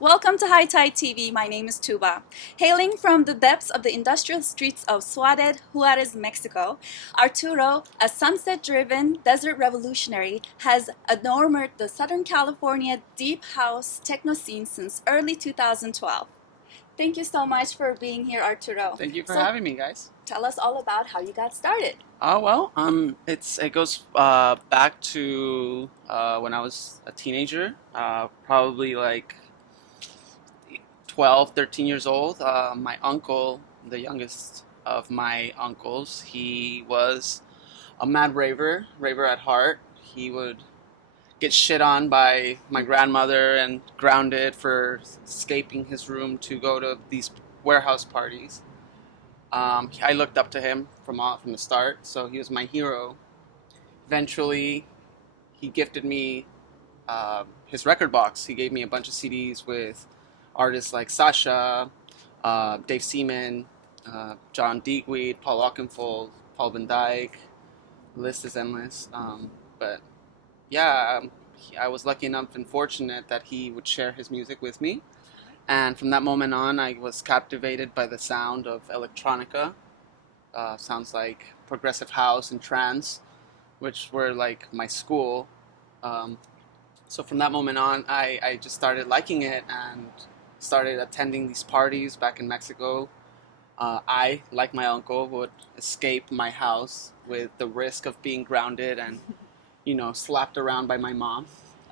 Welcome to High Tide TV. My name is Tugba. Hailing from the depths of the industrial streets of Juarez, Mexico, Arturo, a sunset-driven desert revolutionary, has enamored the Southern California deep house techno scene since early 2012. Thank you so much for being here, Arturo. Thank you for having me, guys. Tell us all about how you got started. It goes back to when I was a teenager, probably like 12, 13 years old. My uncle, the youngest of my uncles, he was a mad raver at heart. He would get shit on by my grandmother and grounded for escaping his room to go to these warehouse parties. I looked up to him from the start, so he was my hero. Eventually, he gifted me his record box. He gave me a bunch of CDs with artists like Sasha, Dave Seaman, John Digweed, Paul Oakenfold, Paul Van Dyke. The list is endless. But yeah, I was lucky enough and fortunate that he would share his music with me. And from that moment on, I was captivated by the sound of electronica. Sounds like progressive house and trance, which were like my school. So from that moment on, I just started liking it and started attending these parties back in Mexico. I, like my uncle, would escape my house with the risk of being grounded and, slapped around by my mom.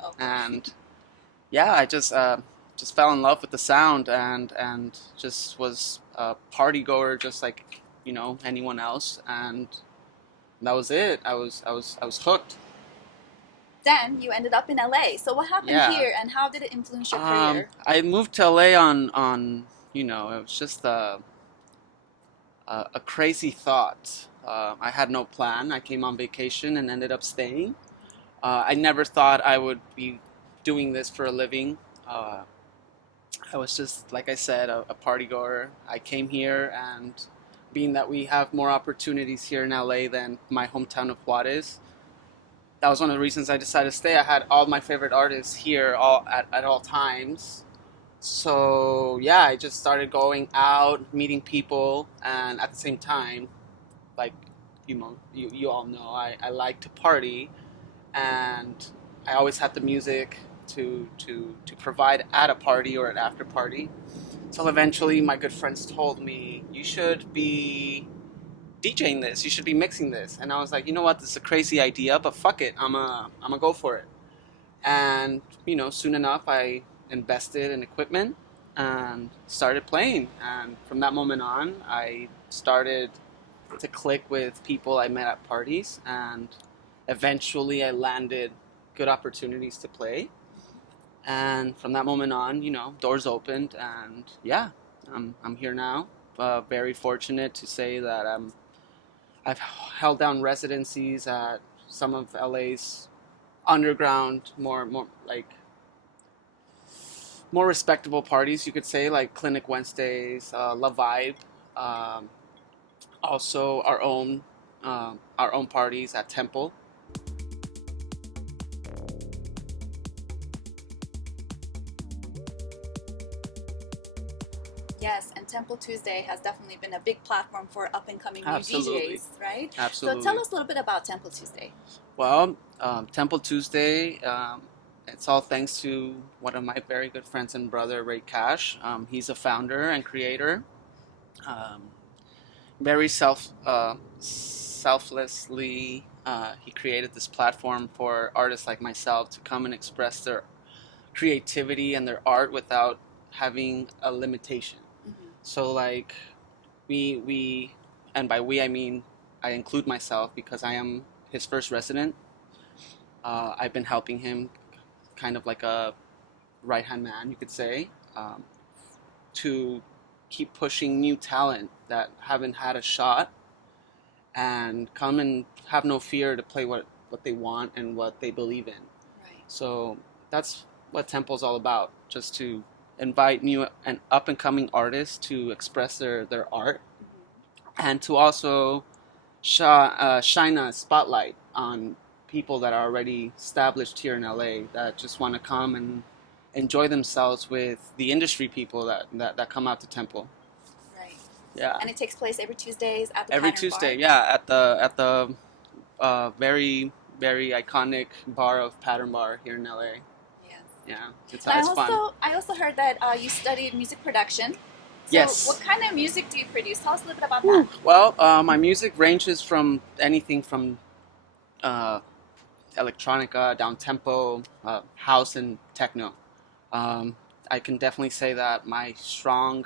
Okay. And yeah, I just fell in love with the sound and just was a party goer just like anyone else, and that was it. I was hooked. Then you ended up in LA. So what happened here, and how did it influence your career? I moved to LA on it was just a crazy thought. I had no plan. I came on vacation and ended up staying. I never thought I would be doing this for a living. I was just, like I said, a party goer. I came here, and being that we have more opportunities here in LA than my hometown of Juarez, that was one of the reasons I decided to stay. I had all my favorite artists here at all times. So yeah, I just started going out, meeting people, and at the same time, like you all know, I like to party, and I always had the music to provide at a party or an after party. So eventually my good friends told me, you should be DJing this, you should be mixing this. And I was like, you know what, this is a crazy idea, but fuck it, I'm a go for it. And soon enough I invested in equipment and started playing, and from that moment on I started to click with people I met at parties, and eventually I landed good opportunities to play. And from that moment on, doors opened, and yeah, I'm here now. Very fortunate to say that I've held down residencies at some of LA's underground, more respectable parties, you could say, like Clinic Wednesdays, La Vibe. Also our own parties at Temple. Yes, and Temple Tuesday has definitely been a big platform for up-and-coming new Absolutely. DJs, right? Absolutely. So tell us a little bit about Temple Tuesday. Well, Temple Tuesday, it's all thanks to one of my very good friends and brother, Ray Cash. He's a founder and creator. Very selflessly, he created this platform for artists like myself to come and express their creativity and their art without having a limitation. So like we and by we I mean I include myself because I am his first resident. I've been helping him kind of like a right-hand man, you could say, to keep pushing new talent that haven't had a shot, and come and have no fear to play what they want and what they believe in. Right. So that's what Temple's all about, just to invite new and up-and-coming artists to express their art, and to also shine a spotlight on people that are already established here in LA that just want to come and enjoy themselves with the industry people that come out to Temple. Right. Yeah. And it takes place every Tuesdays at the Every Pattern Tuesday, Bar. yeah, at the very very iconic bar of Pattern Bar here in LA. Yes. Yeah, And it's fun. I also heard that you studied music production. So what Yes. kind of music do you produce? Tell us a little bit about that. Whew. Well, my music ranges from anything from uh, electronica, down tempo, house, and techno. Um, I can definitely say that my strong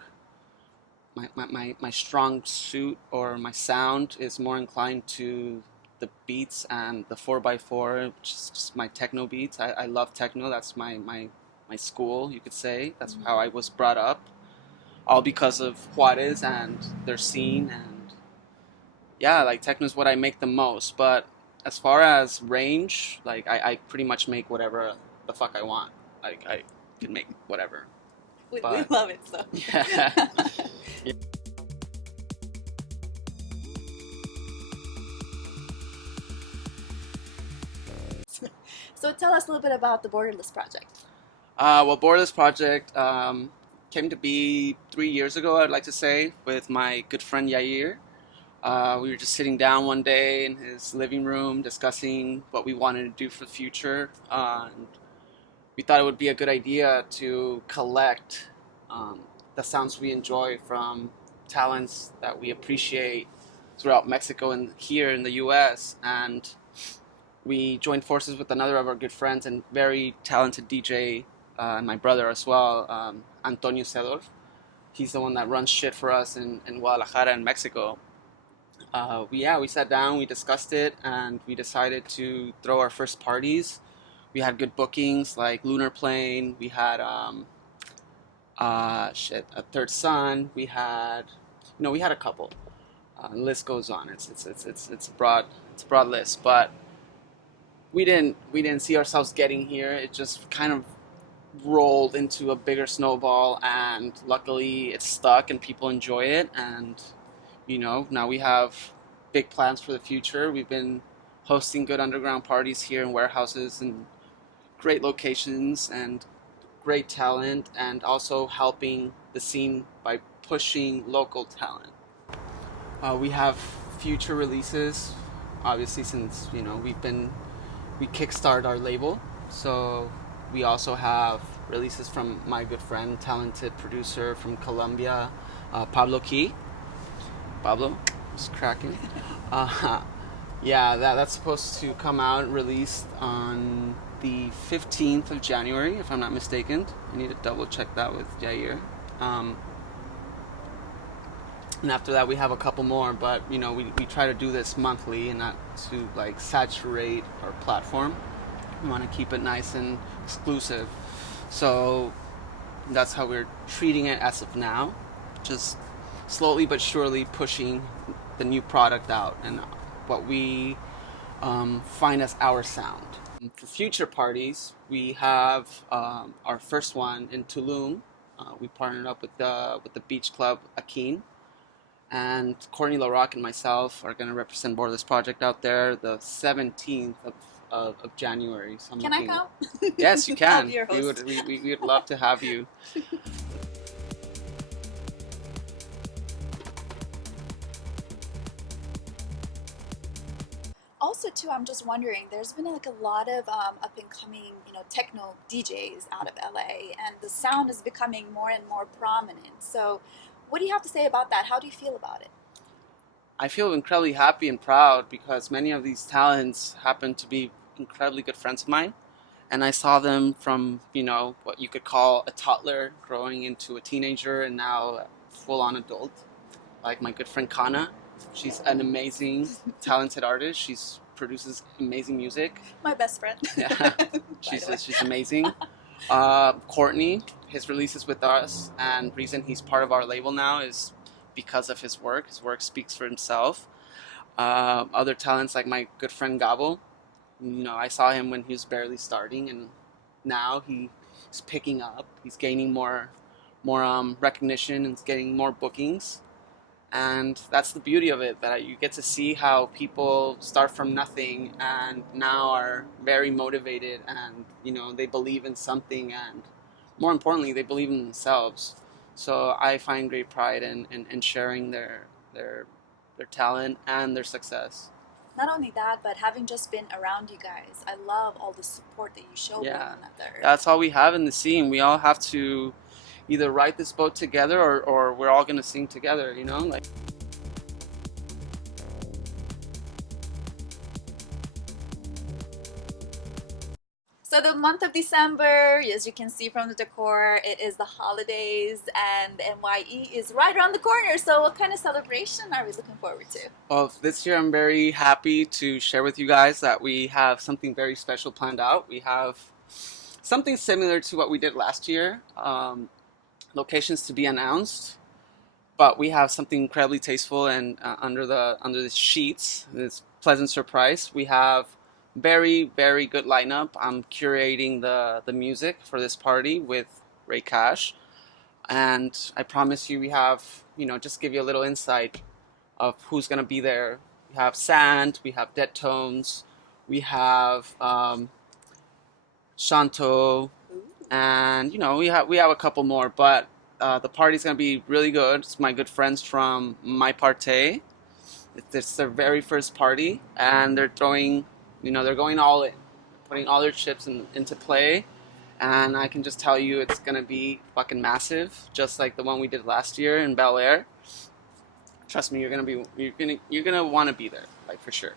suit or my sound is more inclined to the beats and the 4x4, which is just my techno beats. I love techno. That's my school, you could say. That's how I was brought up. All because of Juarez and their scene, and yeah, like techno is what I make the most. But as far as range, like I pretty much make whatever the fuck I want. Like I can make whatever. We But love it so. yeah. Yeah. So tell us a little bit about the Borderless Project. Well, Borderless Project came to be 3 years ago, I'd like to say, with my good friend Yair. We were just sitting down one day in his living room discussing what we wanted to do for the future. And we thought it would be a good idea to collect the sounds we enjoy from talents that we appreciate throughout Mexico and here in the US. And we joined forces with another of our good friends and very talented DJ, and my brother as well, Antonio Cedor. He's the one that runs shit for us in Guadalajara in Mexico. We sat down, we discussed it, and we decided to throw our first parties. We had good bookings like Lunar Plane. We had a Third Sun. We had a couple. The list goes on. It's a broad list, but we didn't see ourselves getting here. It just kind of rolled into a bigger snowball, and luckily it's stuck and people enjoy it. And now we have big plans for the future. We've been hosting good underground parties here in warehouses and great locations and great talent, and also helping the scene by pushing local talent. We have future releases, obviously, since we kickstarted our label. So we also have releases from my good friend, talented producer from Colombia, Pablo Key. Pablo, just cracking. That's supposed to come out released on the 15th of January, if I'm not mistaken. I need to double check that with Jair. And after that, we have a couple more, but we try to do this monthly and not to like saturate our platform. We want to keep it nice and exclusive. So that's how we're treating it as of now. Just slowly but surely pushing the new product out and what we find as our sound. For future parties, we have our first one in Tulum. We partnered up with the beach club Akin, and Courtney LaRock and myself are going to represent Borderless Project out there the 17th of January. So Can I come? Yes, you I'll can. be your host. We would love to have you. Also, too, I'm just wondering. There's been like a lot of up and coming, techno DJs out of LA, and the sound is becoming more and more prominent. So, what do you have to say about that? How do you feel about it? I feel incredibly happy and proud because many of these talents happen to be incredibly good friends of mine. And I saw them from, what you could call a toddler growing into a teenager and now a full-on adult. Like my good friend Kana. She's an amazing, talented artist. She produces amazing music. My best friend. Yeah, she's amazing. Courtney, his releases with us, and reason he's part of our label now is because of his work. His work speaks for himself. Other talents like my good friend Gabo. I saw him when he was barely starting, and now he's picking up. He's gaining more recognition and getting more bookings. And that's the beauty of it, that you get to see how people start from nothing and now are very motivated, and they believe in something and more importantly, they believe in themselves. So I find great pride in sharing their talent and their success. Not only that, but having just been around you guys, I love all the support that you show one Yeah, another. that's all we have in the scene. We all have to either ride this boat together, or we're all gonna sing together, you know? Like, So the month of December, as you can see from the decor, it is the holidays and NYE is right around the corner. So what kind of celebration are we looking forward to? well, this year I'm very happy to share with you guys that we have something very special planned out. We have something similar to what we did last year. Locations to be announced, but we have something incredibly tasteful and under the sheets. This pleasant surprise. We have very good lineup. I'm curating the music for this party with Ray Cash, and I promise you, we have, just give you a little insight of who's gonna be there. We have Sand, we have Dead Tones, we have Shanto, and we have a couple more, but the party's gonna be really good. It's my good friends from My Parte. It's their very first party, and they're throwing, they're going all in, putting all their chips into play, and I can just tell you it's gonna be fucking massive, just like the one we did last year in Bel Air. Trust me, you're gonna want to be there, like, for sure.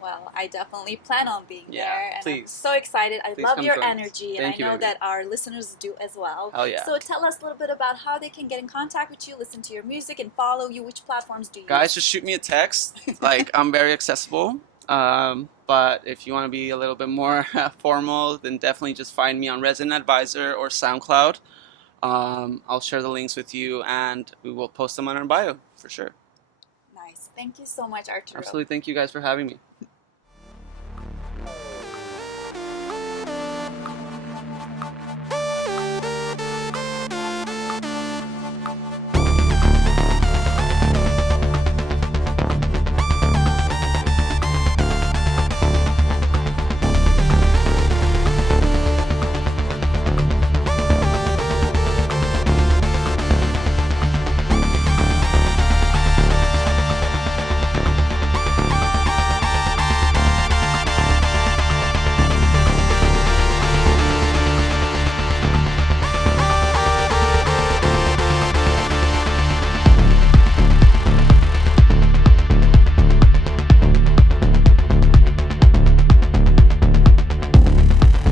Well, I definitely plan on being there. And please. I'm so excited. I Please love come your join us. energy, and Thank I you, know baby. that our listeners do as well. Hell yeah. So tell us a little bit about how they can get in contact with you, listen to your music, and follow you. Which platforms do you Guys, use? just shoot me a text. Like, I'm very accessible. But if you want to be a little bit more formal, then definitely just find me on Resident Advisor or SoundCloud. I'll share the links with you, and we will post them on our bio for sure. Nice. Thank you so much, Artur. Absolutely. Thank you guys for having me.